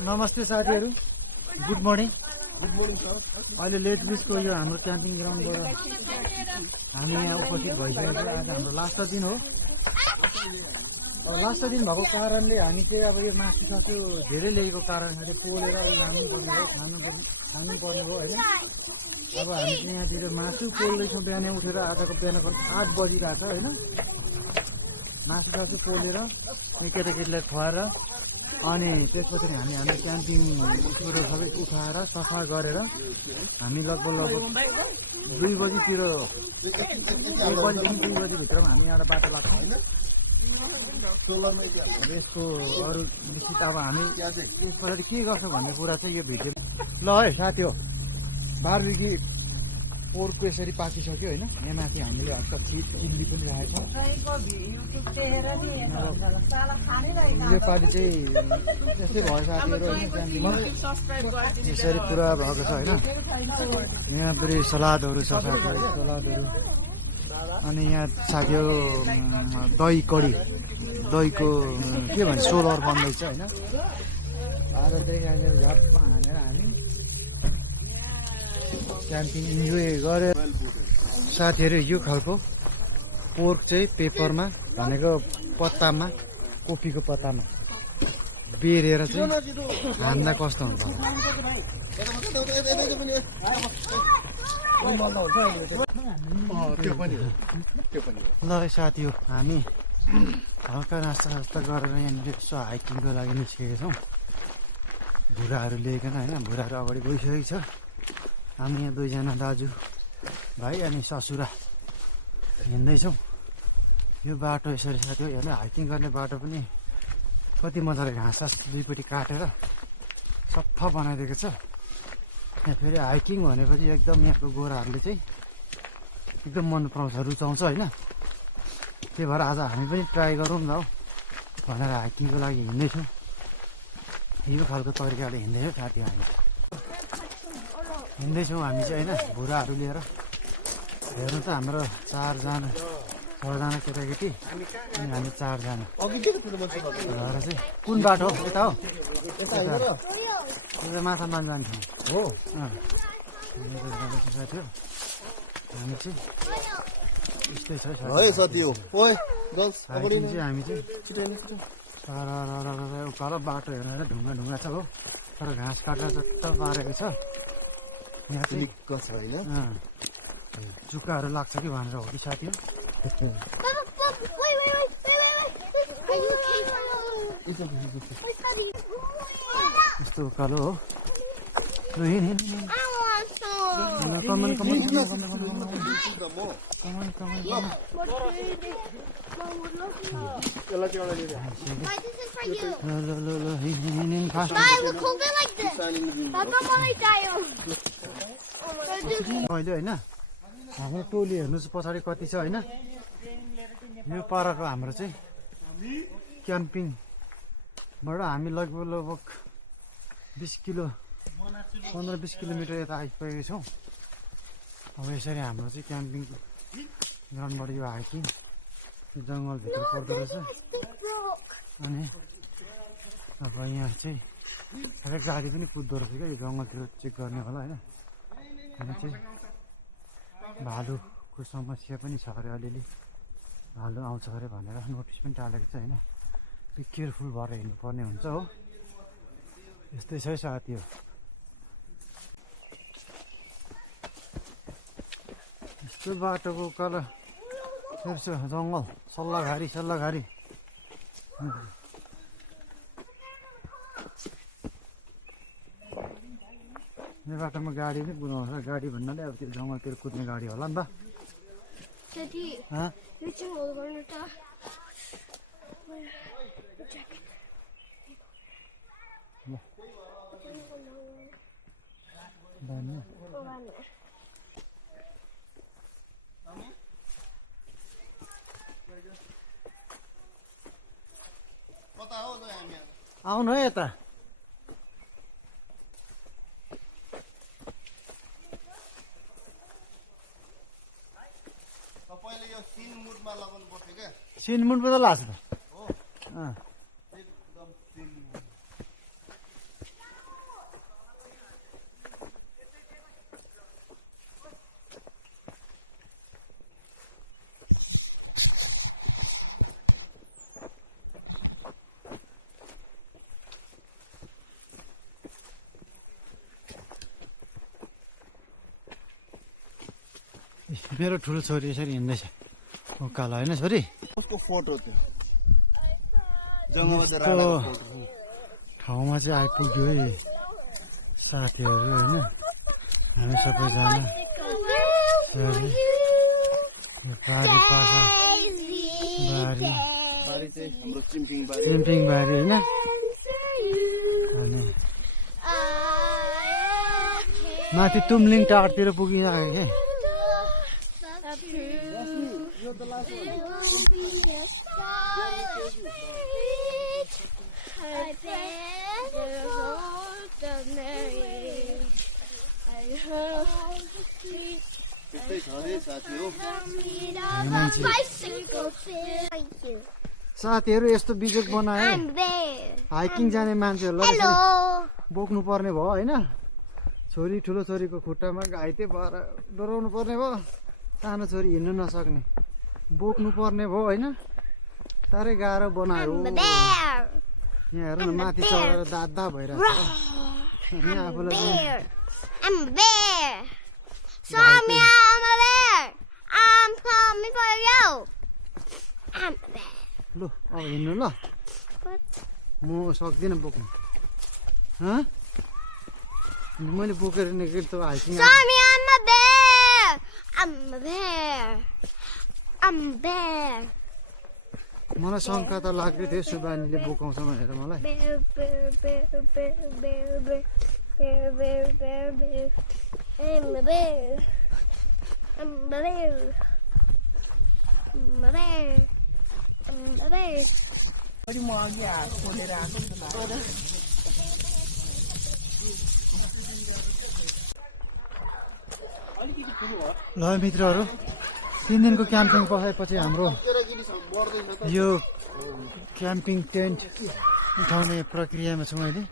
नमस्ते साथीहरू, good morning. अहिले लेट ब्रिजको यो हाम्रो क्याम्पिङ ग्राउन्डबाट हामी यहाँ उपस्थित भइसकेको छ। आज हाम्रो लास्ट दिन हो। लास्ट दिन भएको कारणले हामी चाहिँ अब यो मासु सासु धेरै ल्याएको कारणले पोलेर लानुपर्ने भयो, खानुपर्ने भयो होइन। अब हामी चाहिँ यहाँतिर मासु पोल्दैछौँ। बिहान उठेर आजको बिहानको 8 बजिरहेको छ होइन। मासु सासु पोलेर केटाकेटीलाई खुवाएर अनि त्यसपछि हामी हाम्रो क्याम्पिङ सबै उठाएर सफा गरेर हामी लगभग 2 बजीतिर 1 बजीदेखि 2 बजीभित्रमा हामी यहाँबाट बाटो लाग्छौँ। यसको अरू निश्चित अब हामी यसबाट के गर्छौँ भन्ने कुरा चाहिँ यो भिडियो ल है साथी हो। बारबिक्यू पोर्कको यसरी पाकिसक्यो होइन। यहाँ माथि हामीले हल्का चिल्ली पनि राखेको छौँ। योपालि चाहिँ त्यस्तै भयो साथीहरू होइन। यसरी पुरा भएको छ होइन। यहाँ फेरि सलादहरू छ साथीहरू, सलादहरू। अनि यहाँ साथीहरू दही कडी, दहीको के भन्छ सोलर बन्दैछ होइन। आज चाहिँ यहाँनिर झ्यापमा हानेर हामी क्याम्पिङ इन्जोय गरेर साथीहरू यो खालको पोर्क चाहिँ पेपरमा भनेको पत्तामा, कोपीको पत्तामा बेरेर चाहिँ हान्दा कस्तो हुन्छ ल साथी हो। हामी हल्का नास्ता गरेर यहाँनिर यसो हाइकिङको लागि निस्केका छौँ। भुराहरू लिएकन होइन। भुराहरू अगाडि गइसकेको छ। हामी यहाँ 2 जना दाजु भाइ अनि ससुरा हिँड्दैछौँ। यो बाटो यसरी साथी हो। हेर्नु हाइकिङ गर्ने बाटो पनि कति मजाले घाँस दुईपट्टि काटेर सफा बनाइदिएको छ। यहाँ फेरि हाइकिङ भनेपछि एकदम यहाँको गोराहरूले चाहिँ एकदम मन पराउँछ, रुचाउँछ होइन। त्यही भएर आज हामी पनि ट्राई गरौँ न भनेर हाइकिङको लागि हिँड्दैछौँ। यो खालको तरिकाले हिँड्दैछौँ साथी हामी हिँड्दैछौँ हामी चाहिँ होइन। भुराहरू लिएर हेर्नु त हाम्रो 6जना केटाकेटी अनि हामी 4 जना भएर चाहिँ कुन बाटो हो? यता हो, यता माथा मान जान्छ हो। साथी हो हामी चाहिँ यस्तै छ साथी हो। हामी चाहिँ उकालो बाटो हेरेर ढुङ्गा छ हो। तर घाँस काटेर चट्ट पारेको छ। यहाँ चाहिँ चुक्काहरू लाग्छ कि भनेर हो कि साथी हो। यस्तो उकालो हो। अहिले होइन हाम्रो टोली हेर्नुहोस् पछाडि कति छ होइन। यो पाराको हाम्रो चाहिँ क्याम्पिङबाट हामी लगभग 15-20 किलोमिटर यता आइपुगेको छौँ। अब यसरी हाम्रो चाहिँ क्याम्पिङ ग्राउन्डबाट यो हाइकिङ जङ्गलभित्र पर्दो रहेछ। अनि अब यहाँ चाहिँ गाडी पनि कुद्दो रहेछ क्या। यो जङ्गलतिर चेक गर्ने होला होइन। यहाँ चाहिँ भालुको समस्या पनि छ अरे, अलिअलि भालु आउँछ अरे भनेर नोटिस पनि टालेको छ होइन। त्यो केयरफुल भएर हिँड्नुपर्ने हुन्छ हो। यस्तै छ साथी हो। यस्तो बाटोको उकालो हेर्छ जङ्गल सल्लाघारी यो बाटोमा गाडी पनि कुदाउँछ। गाडी भन्नाले अब त्यो जङ्गलतिर कुद्ने गाडी होला नि त। आउनु है यता। सिनमुड पो त लाग्छ त। मेरो ठुलो छोरी यसरी हिँड्दैछ उकालो होइन छोरी उसको फोटो थियो यस्तो ठाउँमा चाहिँ आइपुग्यो है साथीहरू होइन हामी सबैजना बारी पाखा बारी चाहिँ हाम्रो चिम्पिङ बारी चिम्पिङ बारी होइन अनि माथि तुमलिङ टारतिर पुगिसक्यो के त्यस्तै छ रे साथी हो साथीहरू यस्तो बिजोग बनाए हाइकिङ जाने मान्छेहरूलाई बोक्नु पर्ने भयो होइन छोरी ठुलो छोरीको खुट्टामा घाइते भएर डराउनु पर्ने भयो सानो छोरी हिँड्नु नसक्ने बोक्नु पर्ने भयो होइन साह्रै गाह्रो बनायो यहाँ हेर न माथि चढेर दादा भइरहेको छ यहाँ आफूलाई लु अब हिँड्नु ल म सक्दिनँ बोक्नु मैले बोकेर निक्लिनु त हाइकिङ मलाई शङ्का त लाग्दै थियो सुबानीले बोकाउँछ भनेर मलाई ल मित्रहरू 3 दिनको क्याम्पिङ बसेपछि हाम्रो यो क्याम्पिङ टेन्ट उठाउने प्रक्रियामा छु मैले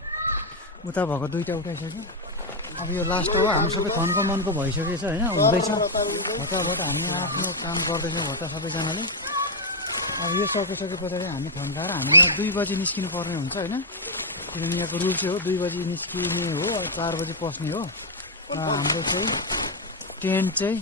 उता भएको 2टा उठाइसक्यो अब यो लास्ट हो हाम्रो सबै थनको मनको भइसकेको छ होइन हुँदैछ भटाभट हामी आफ्नो काम गर्दैछौँ भट्टा सबैजनाले अब यो सकिसके पछाडि हामी थन्काएर हामी यहाँ 2 बजी निस्किनु पर्ने हुन्छ होइन किनभने यहाँको रुल चाहिँ हो 2 बजी निस्किने हो 4 बजी पस्ने हो हाम्रो चाहिँ टेन्ट चाहिँ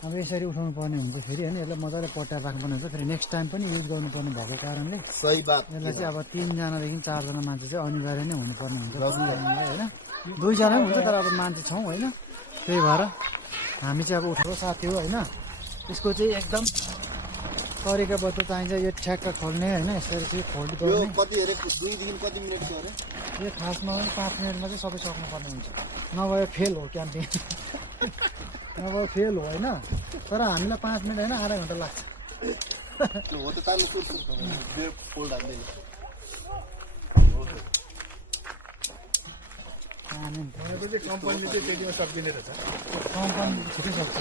अब यसरी उठाउनु पर्ने हुन्छ फेरि होइन यसलाई मजाले पट्याएर राख्नुपर्ने हुन्छ फेरि नेक्स्ट टाइम पनि युज गर्नुपर्ने भएको कारणले सही बात यसलाई चाहिँ अब 3 जनादेखि 4 जना मान्छे चाहिँ अनिवार्य नै हुनुपर्ने हुन्छ होइन 2 जना पनि हुन्छ तर अब मान्छे छौँ होइन त्यही भएर हामी चाहिँ अब उठाएको साथी हो होइन यसको चाहिँ एकदम तरिकाबद्ध चाहिन्छ यो ठ्याक्क खोल्ने होइन यसरी चाहिँ फोल्ड गर्ने कति अरे 2 देखि कति मिनेट छ अरे यो खासमा 5 मिनटमा चाहिँ सबै सक्नुपर्ने हुन्छ नभए फेल हो क्याम्पिङ नभए फेल हो होइन तर हामीलाई 5 मिनट होइन आधा घन्टा लाग्छ हो त तान्नु सुट फोल्ड हाल्दै कम्पनीले चाहिँ त्यतिमा सक्दिने रहेछ कम्पनी छिटै सक्छ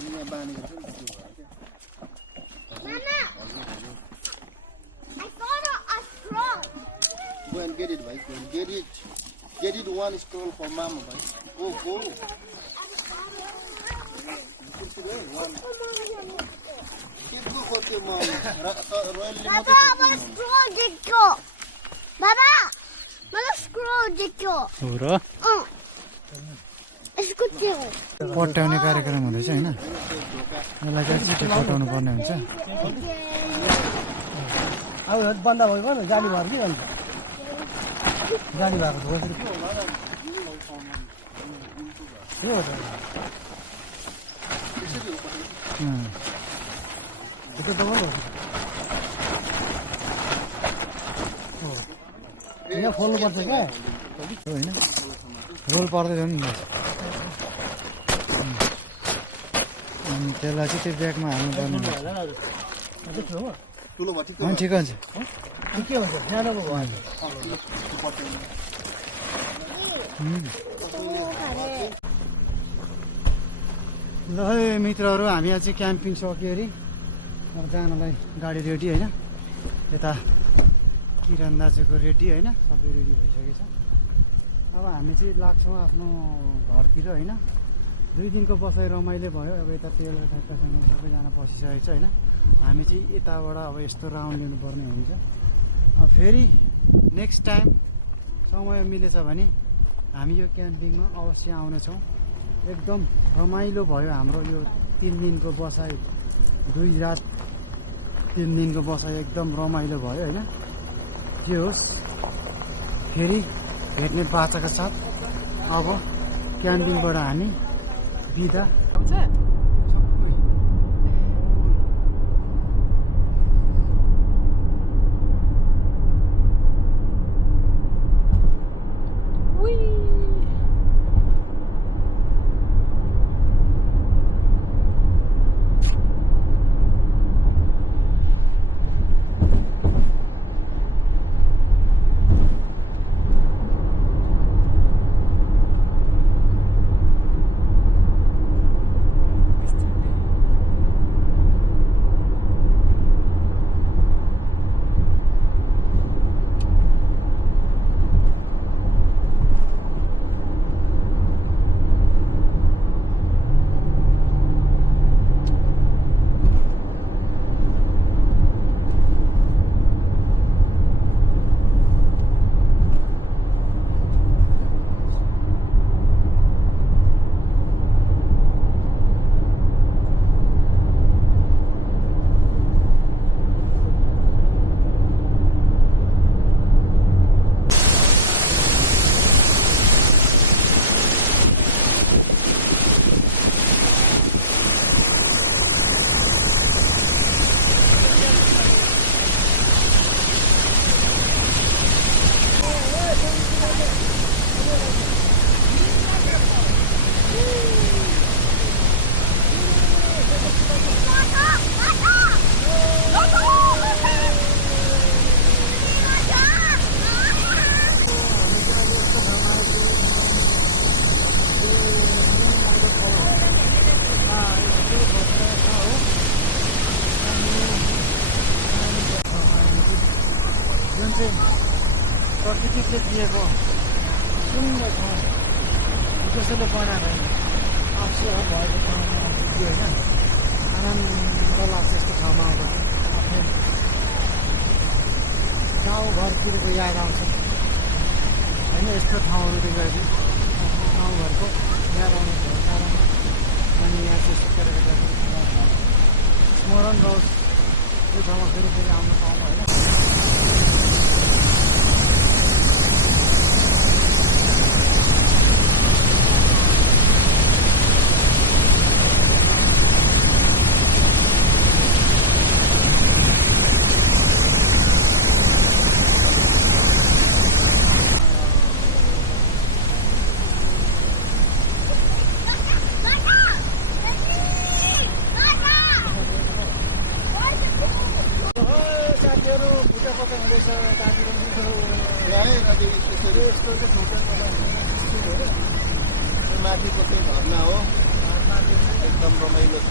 कि बानेको छ नि Go and get it, bhai. Go and get it. Get it one scroll for mama, bhai. Go. One. Keep go for your mama. Royal Baba, मला scroll जित्यो. Baba, मला scroll जित्यो. हो र यसको के हो? पट्याउने कार्यक्रम हुँदैछ होइन यसलाई चाहिँ छिटो पठाउनु पर्ने हुन्छ अब बन्द भयो भने गाडी भएर के गर्नु गाडी भएको हो त्यो त हो यहाँ खोल्नुपर्छ क्या होइन रोल पर्दैछ नि अनि त्यसलाई चाहिँ त्यो ब्यागमा हाल्नुपर्ने ठुलो भयो अनि ठिक हुन्छ के हुन्छ सानोको भयो ल है मित्रहरू हामी आज चाहिँ क्याम्पिङ सक्यो अरे अब जानलाई गाडी रेडी होइन यता किरण दाजुको रेडी होइन सबै रेडी भइसकेको छ अब हामी चाहिँ लाग्छौँ आफ्नो घरतिर होइन 2 दिनको बसाइ रमाइलो भयो अब यता तेल ठ्याक्कासँग सबैजना पसिसकेको छ होइन हामी चाहिँ यताबाट अब यस्तो राउन्ड लिनुपर्ने हुन्छ अब फेरि नेक्स्ट टाइम समय मिलेछ भने हामी यो क्याम्पिङमा अवश्य आउनेछौँ। एकदम रमाइलो भयो हाम्रो यो 3 दिनको बसाइ, 2 रात 3 दिनको बसाइ एकदम रमाइलो भयो होइन। जे होस् फेरि भेट्ने बाचाका साथ अब क्याम्पिङबाट हामी बिदा। प्रकृतिले दिएको सुन्दर ठाउँ जसले बनाएर अप्ठ्यारो भएको ठाउँमा त्यो होइन आनन्द लाग्छ यस्तो ठाउँमा आउँदा आफ्नो गाउँघरतिरको याद आउँछ होइन। यस्तो ठाउँहरू गएर गाउँघरको याद आउने भएको कारणले अनि यहाँ त्यस्तो गरेर स्मरण रहोस् त्यो ठाउँमा फेरि फेरि आउनु पाउनु होइन। माथिको चाहिँ झरना हो, एकदम रमाइलो छ।